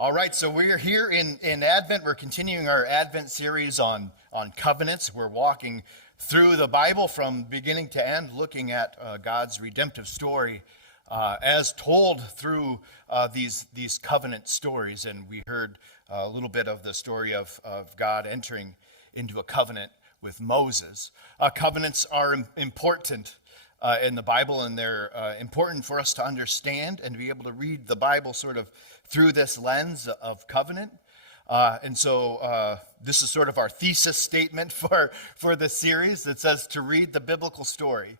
All right, so we're here in Advent. We're continuing our Advent series on covenants. We're walking through the Bible from beginning to end, looking at God's redemptive story as told through these covenant stories. And we heard a little bit of the story of God entering into a covenant with Moses. Covenants are important in the Bible, and they're important for us to understand and to be able to read the Bible sort of through this lens of covenant. And so this is sort of our thesis statement for this series that says to read the biblical story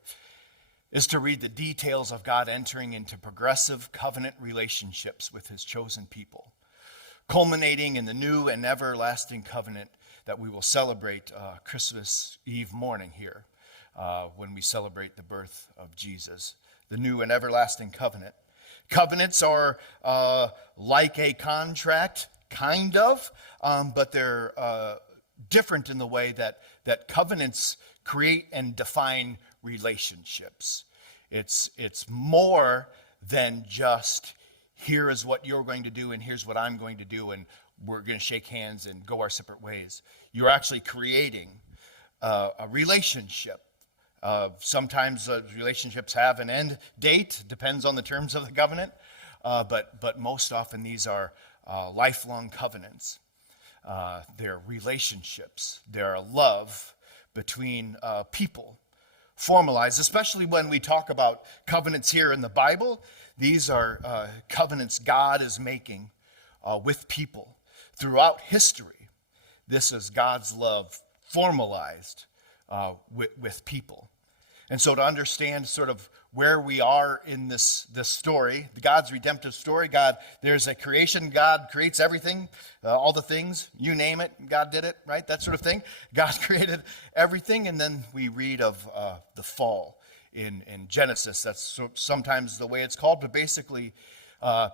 is to read the details of God entering into progressive covenant relationships with his chosen people, culminating in the new and everlasting covenant that we will celebrate Christmas Eve morning here when we celebrate the birth of Jesus, the new and everlasting covenant. Covenants are like a contract, kind of, but they're different in the way that covenants create and define relationships. It's more than just here is what you're going to do and here's what I'm going to do and we're going to shake hands and go our separate ways. You're actually creating a relationship. Sometimes relationships have an end date, depends on the terms of the covenant, but most often these are lifelong covenants. They're relationships. They're love between people, formalized, especially when we talk about covenants here in the Bible. These are covenants God is making with people throughout history. This is God's love formalized with people. And so to understand sort of where we are in this story, God's redemptive story, there's a creation, God creates everything, all the things, you name it, God did it, right? That sort of thing. God created everything, and then we read of the fall in Genesis. That's sometimes the way it's called, but basically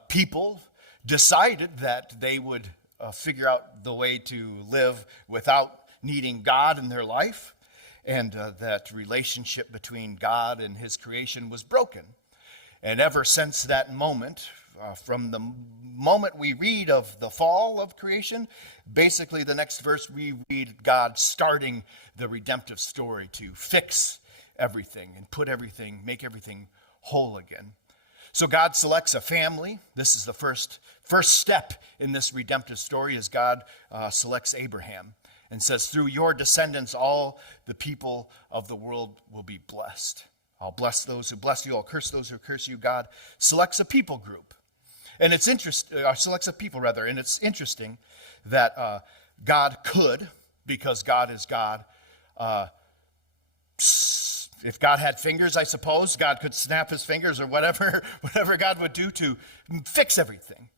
people decided that they would figure out the way to live without needing God in their life. And that relationship between God and his creation was broken. And ever since that moment, from the moment we read of the fall of creation, basically the next verse we read God starting the redemptive story to fix everything and make everything whole again. So God selects a family. This is the first step in this redemptive story, is God selects Abraham. And says, through your descendants, all the people of the world will be blessed. I'll bless those who bless you. I'll curse those who curse you. God selects a people group. And it's interesting, selects a people rather. And it's interesting that God could, because God is God. If God had fingers, I suppose, God could snap his fingers or whatever God would do to fix everything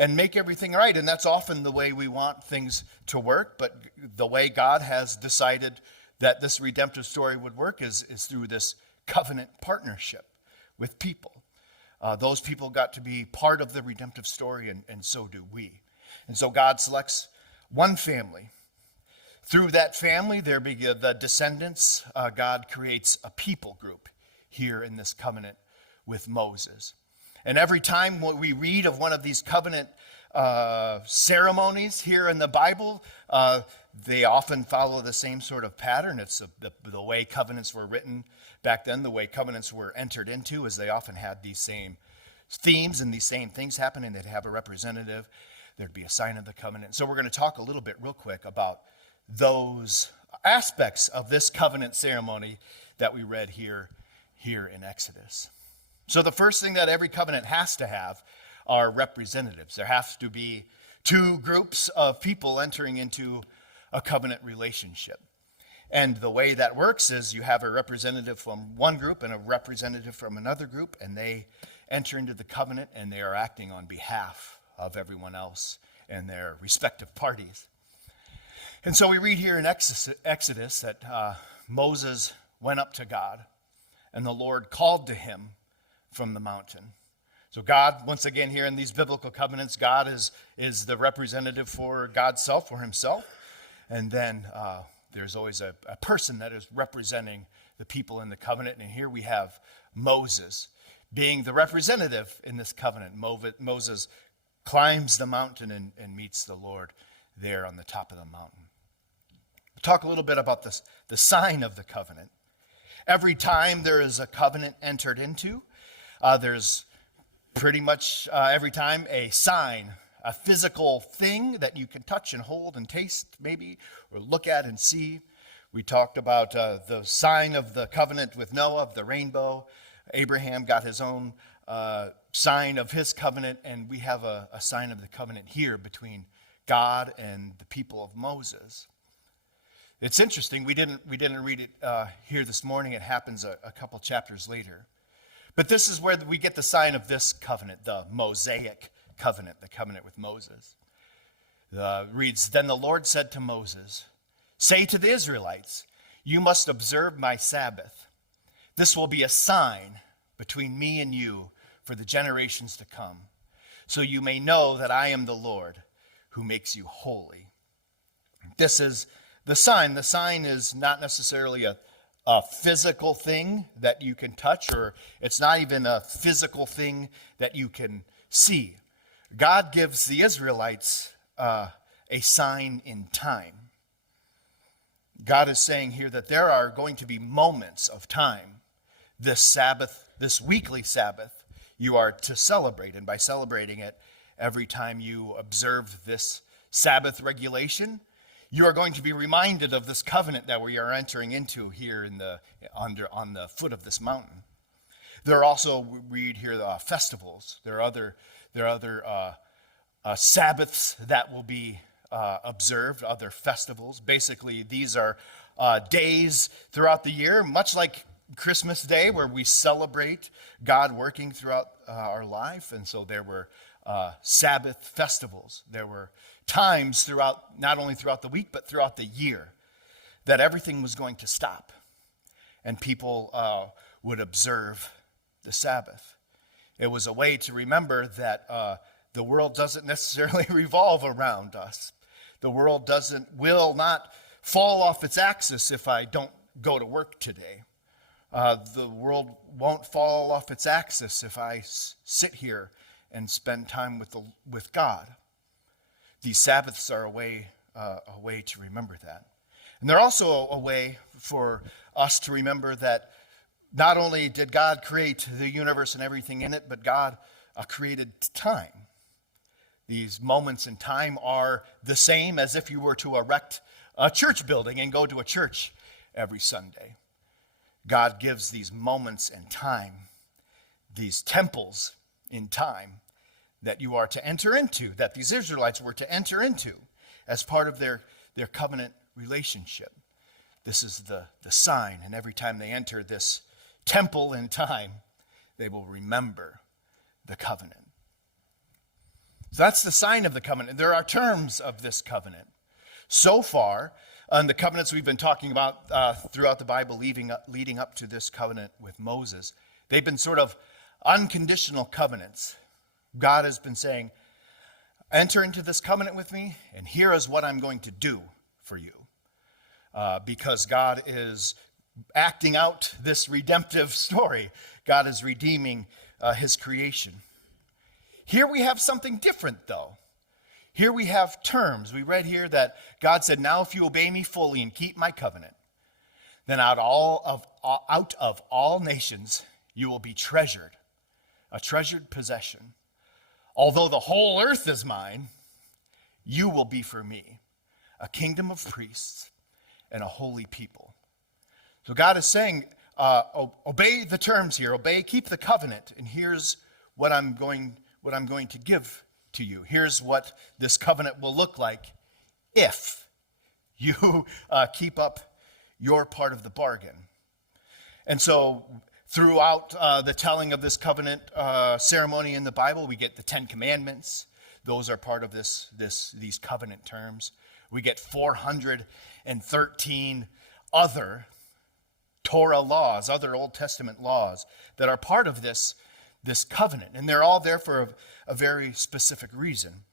and make everything right. And that's often the way we want things to work. But the way God has decided that this redemptive story would work is through this covenant partnership with people. Those people got to be part of the redemptive story, and so do we. And so God selects one family. Through that family, there be the descendants. God creates a people group here in this covenant with Moses. And every time we read of one of these covenant ceremonies here in the Bible, they often follow the same sort of pattern. It's the way covenants were written back then, the way covenants were entered into, is they often had these same themes and these same things happening. They'd have a representative. There'd be a sign of the covenant. So we're going to talk a little bit real quick about those aspects of this covenant ceremony that we read here in Exodus. So the first thing that every covenant has to have are representatives. There has to be two groups of people entering into a covenant relationship. And the way that works is you have a representative from one group and a representative from another group, and they enter into the covenant, and they are acting on behalf of everyone else and their respective parties. And so we read here in Exodus that Moses went up to God, and the Lord called to him from the mountain. So God, once again here in these biblical covenants, God is the representative for God's self, for himself. And then there's always a person that is representing the people in the covenant. And here we have Moses being the representative in this covenant. Moses climbs the mountain and meets the Lord there on the top of the mountain. We'll talk a little bit about this, the sign of the covenant. Every time there is a covenant entered into, there's pretty much every time a sign, a physical thing that you can touch and hold and taste maybe, or look at and see. We talked about the sign of the covenant with Noah, of the rainbow. Abraham got his own sign of his covenant, and we have a sign of the covenant here between God and the people of Moses. It's interesting, we didn't read it here this morning. It happens a couple chapters later. But this is where we get the sign of this covenant, the Mosaic covenant, the covenant with Moses. Reads, "Then the Lord said to Moses, 'Say to the Israelites, you must observe my Sabbath. This will be a sign between me and you for the generations to come, so you may know that I am the Lord who makes you holy.'" This is the sign. The sign is not necessarily a physical thing that you can touch, or it's not even a physical thing that you can see. God gives the Israelites a sign in time. God is saying here that there are going to be moments of time, this Sabbath, this weekly Sabbath, you are to celebrate. And by celebrating it, every time you observe this Sabbath regulation, you are going to be reminded of this covenant that we are entering into here on the foot of this mountain. There are also, we read here, festivals. There are other Sabbaths that will be observed, other festivals. Basically, these are days throughout the year, much like Christmas Day, where we celebrate God working throughout our life. And so there were Sabbath festivals. There were times throughout, not only throughout the week, but throughout the year, that everything was going to stop. And people would observe the Sabbath. It was a way to remember that the world doesn't necessarily revolve around us. The world will not fall off its axis if I don't go to work today. The world won't fall off its axis if I sit here and spend time with God. These Sabbaths are a way to remember that. And they're also a way for us to remember that not only did God create the universe and everything in it, but God created time. These moments in time are the same as if you were to erect a church building and go to a church every Sunday. God gives these moments in time, these temples in time, that you are to enter into, that these Israelites were to enter into as part of their covenant relationship. This is the sign, and every time they enter this temple in time, they will remember the covenant. So that's the sign of the covenant. There are terms of this covenant. So far, on the covenants we've been talking about throughout the Bible leading up to this covenant with Moses, they've been sort of unconditional covenants. God has been saying, enter into this covenant with me, and here is what I'm going to do for you. Because God is acting out this redemptive story. God is redeeming his creation. Here we have something different, though. Here we have terms. We read here that God said, now if you obey me fully and keep my covenant, then out of all nations you will be treasured, a treasured possession. Although the whole earth is mine, you will be for me a kingdom of priests and a holy people. So God is saying, obey the terms here, keep the covenant, and here's what I'm going to give to you. Here's what this covenant will look like if you keep up your part of the bargain. And so throughout the telling of this covenant ceremony in the Bible, we get the 10 Commandments. Those are part of these covenant terms. We get 413 other Torah laws, other Old Testament laws that are part of this covenant. And they're all there for a very specific reason.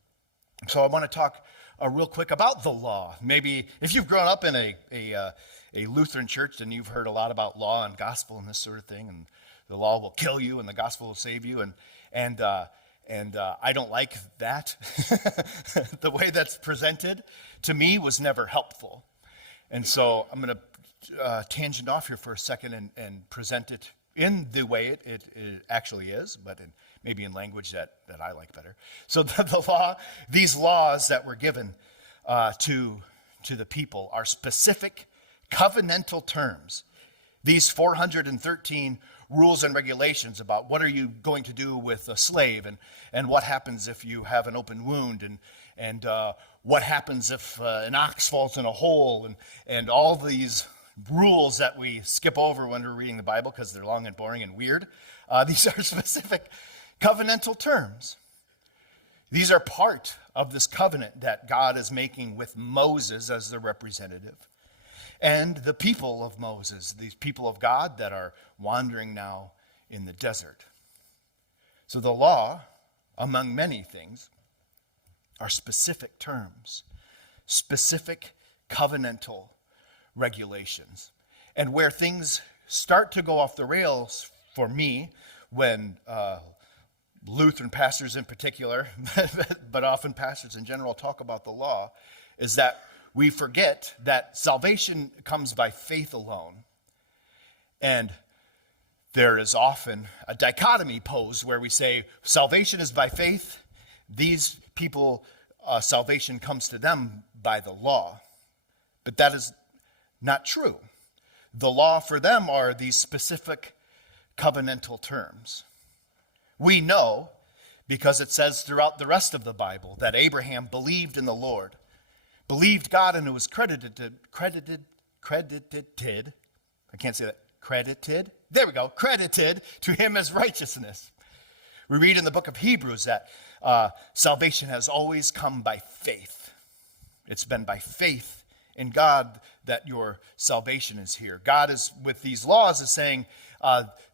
So I want to talk real quick about the law. Maybe if you've grown up in a Lutheran church, then you've heard a lot about law and gospel and this sort of thing. And the law will kill you and the gospel will save you. And And I don't like that. The way that's presented to me was never helpful. And so I'm going to tangent off here for a second and present it in the way it actually is, but maybe in language that I like better. So these laws that were given to the people are specific covenantal terms. These 413 rules and regulations about what are you going to do with a slave, and what happens if you have an open wound, and what happens if an ox falls in a hole, and all these rules that we skip over when we're reading the Bible because they're long and boring and weird. These are specific covenantal terms. These are part of this covenant that God is making with Moses as the representative and the people of Moses, these people of God that are wandering now in the desert. So the law, among many things, are specific terms, specific covenantal regulations. And where things start to go off the rails for me, when Lutheran pastors in particular, but often pastors in general talk about the law, is that we forget that salvation comes by faith alone. And there is often a dichotomy posed where we say salvation is by faith. These people, salvation comes to them by the law. But that is not true. The law for them are these specific covenantal terms. We know, because it says throughout the rest of the Bible, that Abraham believed in the Lord, believed God, and it was credited, I can't say that, credited, there we go, credited to him as righteousness. We read in the book of Hebrews that salvation has always come by faith. It's been by faith in God that your salvation is here. God is, with these laws, is saying,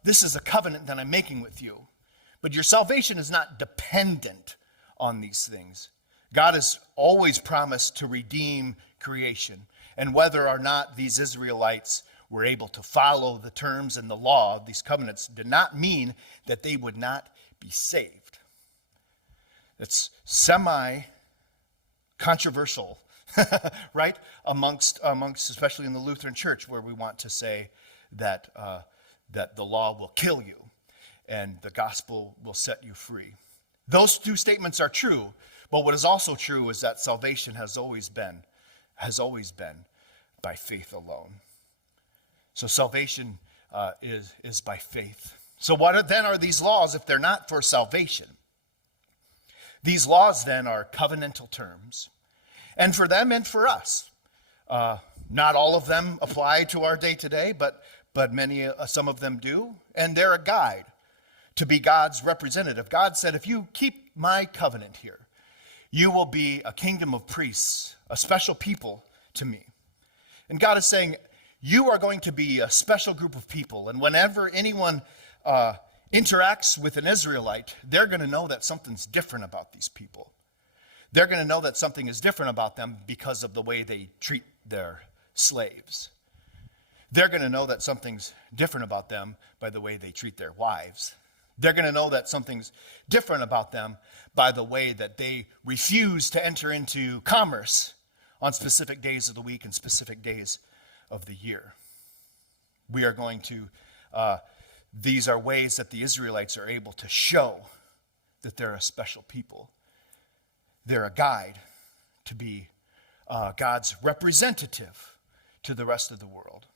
this is a covenant that I'm making with you. But your salvation is not dependent on these things. God has always promised to redeem creation. And whether or not these Israelites were able to follow the terms and the law of these covenants did not mean that they would not be saved. It's semi-controversial, right? Amongst especially in the Lutheran Church, where we want to say that the law will kill you and the gospel will set you free. Those two statements are true, but what is also true is that salvation has always been by faith alone. So salvation is by faith. So what then are these laws if they're not for salvation? These laws then are covenantal terms, and for them and for us. Not all of them apply to our day today, but some of them do, and they're a guide to be God's representative. God said, if you keep my covenant here, you will be a kingdom of priests, a special people to me. And God is saying, you are going to be a special group of people, and whenever anyone interacts with an Israelite, they're going to know that something's different about these people. They're going to know that something is different about them because of the way they treat their slaves. They're going to know that something's different about them by the way they treat their wives. They're going to know that something's different about them by the way that they refuse to enter into commerce on specific days of the week and specific days of the year. We are going to, these are ways that the Israelites are able to show that they're a special people. They're a guide to be God's representative to the rest of the world.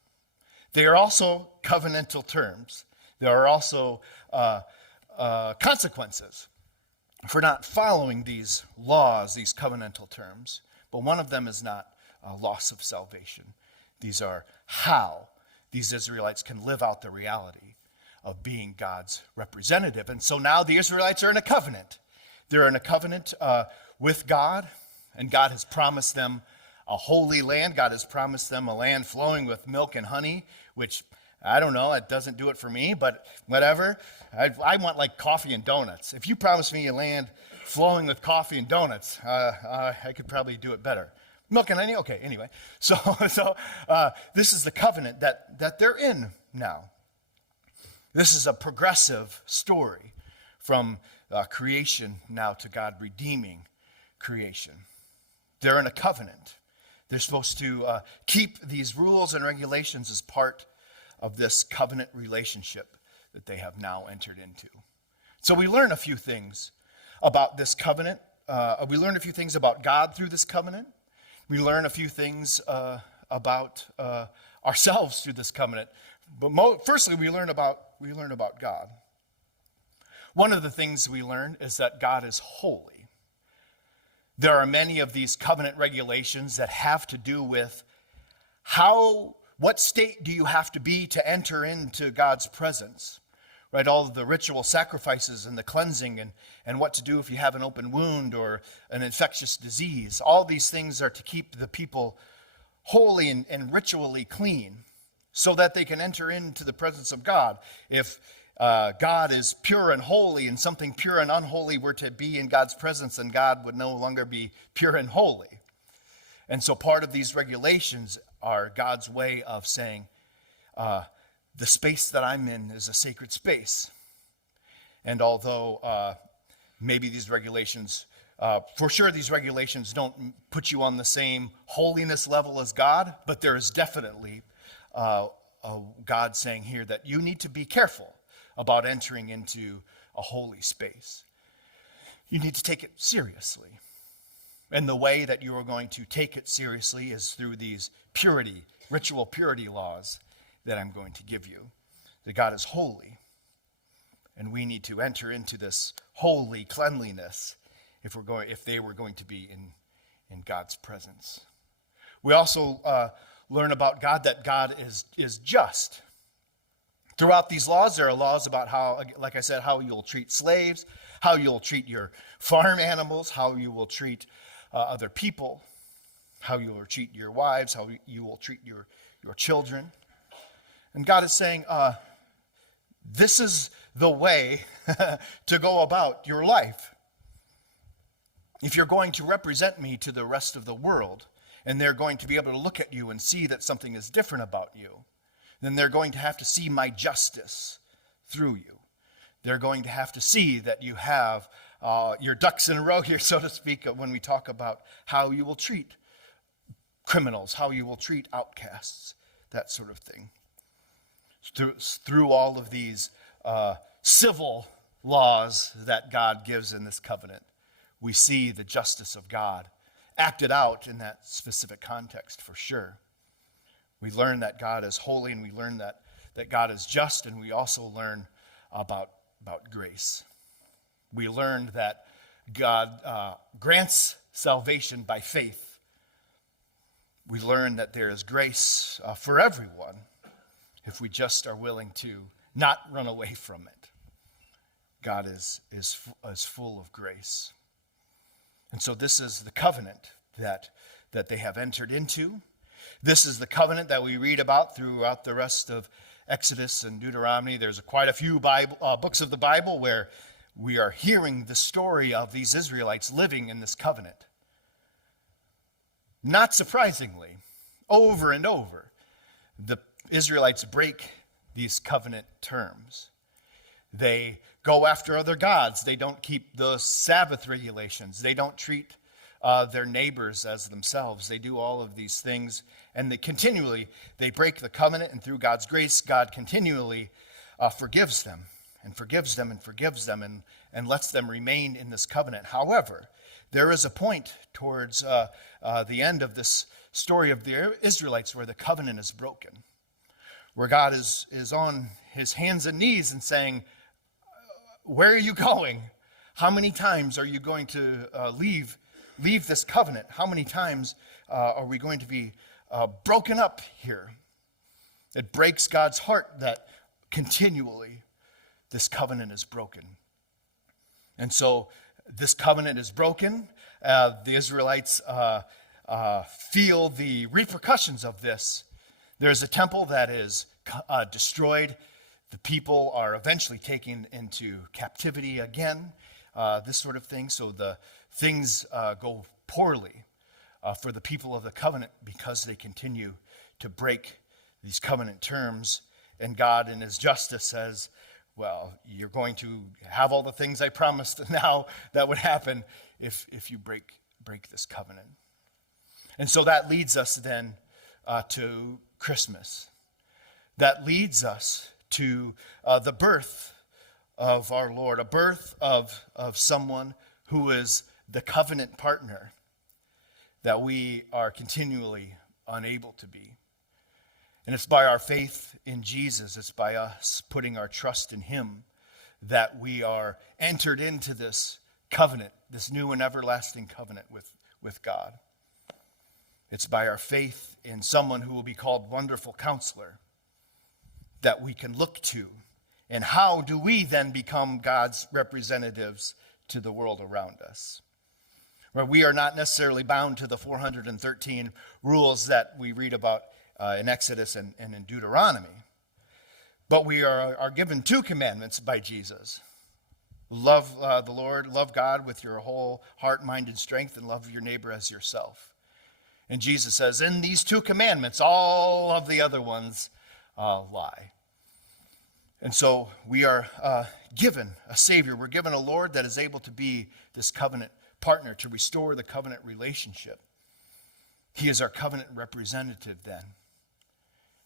They are also covenantal terms. There are also consequences for not following these laws, these covenantal terms. But one of them is not a loss of salvation. These are how these Israelites can live out the reality of being God's representative. And so now the Israelites are in a covenant. They're in a covenant with God, and God has promised them a holy land. God has promised them a land flowing with milk and honey, which, I don't know, it doesn't do it for me, but whatever. I want like coffee and donuts. If you promise me a land flowing with coffee and donuts, I could probably do it better. Milk and honey? Okay, anyway. So this is the covenant that they're in now. This is a progressive story from creation now to God redeeming creation. They're in a covenant. They're supposed to keep these rules and regulations as part of this covenant relationship that they have now entered into. So we learn a few things about this covenant. We learn a few things about God through this covenant. We learn a few things about ourselves through this covenant. But firstly, we learn about God. One of the things we learn is that God is holy. There are many of these covenant regulations that have to do with what state do you have to be to enter into God's presence, right? All of the ritual sacrifices and the cleansing and what to do if you have an open wound or an infectious disease. All these things are to keep the people holy and ritually clean so that they can enter into the presence of God. If God is pure and holy, and something pure and unholy were to be in God's presence, then God would no longer be pure and holy. And so part of these regulations are God's way of saying, the space that I'm in is a sacred space. And although maybe these regulations, for sure these regulations don't put you on the same holiness level as God, but there is definitely God saying here that you need to be careful about entering into a holy space. You need to take it seriously. And the way that you are going to take it seriously is through these ritual purity laws that I'm going to give you. That God is holy. And we need to enter into this holy cleanliness if they were going to be in God's presence. We also learn about God, that God is just. Throughout these laws, there are laws about how, like I said, how you'll treat slaves, how you'll treat your farm animals, how you will treat other people, how you will treat your wives, how you will treat your children. And God is saying, this is the way to go about your life. If you're going to represent me to the rest of the world, and they're going to be able to look at you and see that something is different about you, then they're going to have to see my justice through you. They're going to have to see that you have your ducks in a row here, so to speak, when we talk about how you will treat criminals, how you will treat outcasts, that sort of thing. Through all of these civil laws that God gives in this covenant, we see the justice of God acted out in that specific context for sure. We learn that God is holy, and we learn that God is just, and we also learn about grace. We learned that God grants salvation by faith. We learn that there is grace for everyone if we just are willing to not run away from it. God is full of grace. And so this is the covenant that they have entered into. This is the covenant that we read about throughout the rest of Exodus and Deuteronomy. There's quite a few books of the Bible where we are hearing the story of these Israelites living in this covenant. Not surprisingly, over and over, the Israelites break these covenant terms. They go after other gods. They don't keep the Sabbath regulations. They don't treat their neighbors as themselves. They do all of these things, and they break the covenant, and through God's grace, God continually forgives them and forgives them and forgives them and lets them remain in this covenant. However, there is a point towards the end of this story of the Israelites where the covenant is broken, where God is on his hands and knees and saying, where are you going? How many times are you going to leave this covenant? How many times are we going to be broken up here? It breaks God's heart that continually this covenant is broken. And so this covenant is broken. The Israelites feel the repercussions of this. There's a temple that is destroyed. The people are eventually taken into captivity again, this sort of thing. So the things go poorly for the people of the covenant because they continue to break these covenant terms. And God in his justice says, well, you're going to have all the things I promised now that would happen if you break this covenant. And so that leads us then to Christmas. That leads us to the birth of our Lord, a birth of someone who is the covenant partner that we are continually unable to be. And it's by our faith in Jesus, it's by us putting our trust in him that we are entered into this covenant, this new and everlasting covenant with God. It's by our faith in someone who will be called Wonderful Counselor that we can look to. And how do we then become God's representatives to the world around us? Where we are not necessarily bound to the 413 rules that we read about in Exodus and in Deuteronomy. But we are given 2 commandments by Jesus. Love the Lord, love God with your whole heart, mind, and strength, and love your neighbor as yourself. And Jesus says, in these 2 commandments, all of the other ones lie. And so we are given a Savior. We're given a Lord that is able to be this covenant partner, to restore the covenant relationship. He is our covenant representative then.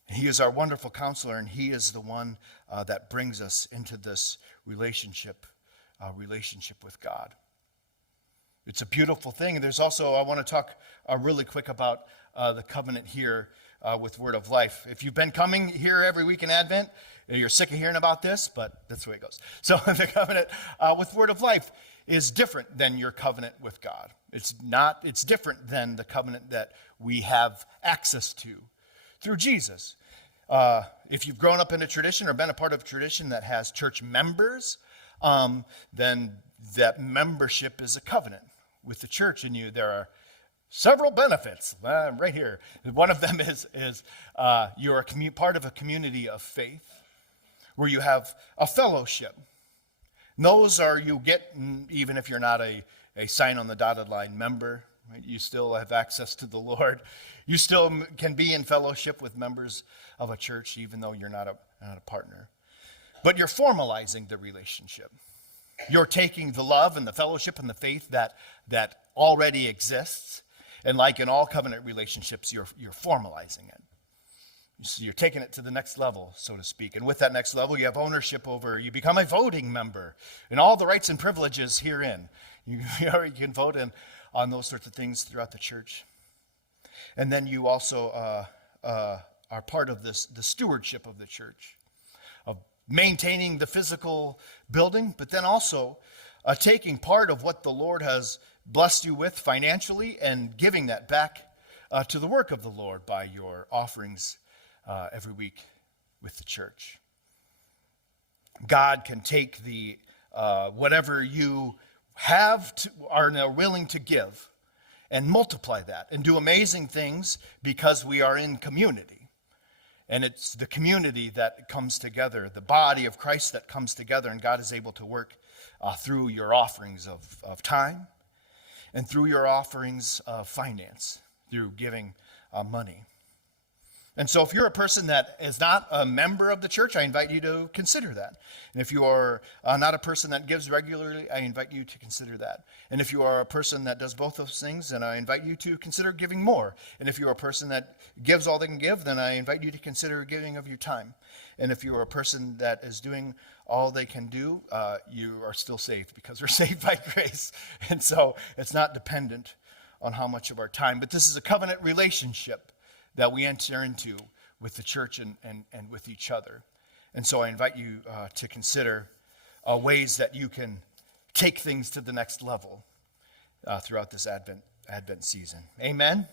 He is our wonderful counselor, and he is the one that brings us into this relationship with God. It's a beautiful thing. And there's also, I want to talk really quick about the covenant here with Word of Life. If you've been coming here every week in Advent, you're sick of hearing about this, but that's the way it goes. So the covenant with Word of Life is different than your covenant with God. It's different than the covenant that we have access to through Jesus. If you've grown up in a tradition or been a part of a tradition that has church members, then that membership is a covenant with the church, and there are several benefits right here. One of them is you're part of a community of faith where you have a fellowship. And those are you get even if you're not a sign on the dotted line member. Right? You still have access to the Lord. You still can be in fellowship with members of a church even though you're not a partner. But you're formalizing the relationship. You're taking the love and the fellowship and the faith that already exists, and like in all covenant relationships, you're formalizing it. So you're taking it to the next level, so to speak. And with that next level, you have ownership over, you become a voting member and all the rights and privileges herein. You can vote on those sorts of things throughout the church. And then you also are part of the stewardship of the church, of maintaining the physical building, but then also taking part of what the Lord has blessed you with financially and giving that back to the work of the Lord by your offerings every week with the church. God can take the whatever you are now willing to give and multiply that and do amazing things because we are in community. And it's the community that comes together, the body of Christ that comes together, and God is able to work through your offerings of time and through your offerings of finance, through giving money. And so if you're a person that is not a member of the church, I invite you to consider that. And if you are not a person that gives regularly, I invite you to consider that. And if you are a person that does both those things, then I invite you to consider giving more. And if you're a person that gives all they can give, then I invite you to consider giving of your time. And if you are a person that is doing all they can do, you are still saved because we're saved by grace. And so it's not dependent on how much of our time. But this is a covenant relationship that we enter into with the church and with each other. And so I invite you to consider ways that you can take things to the next level throughout this Advent season. Amen?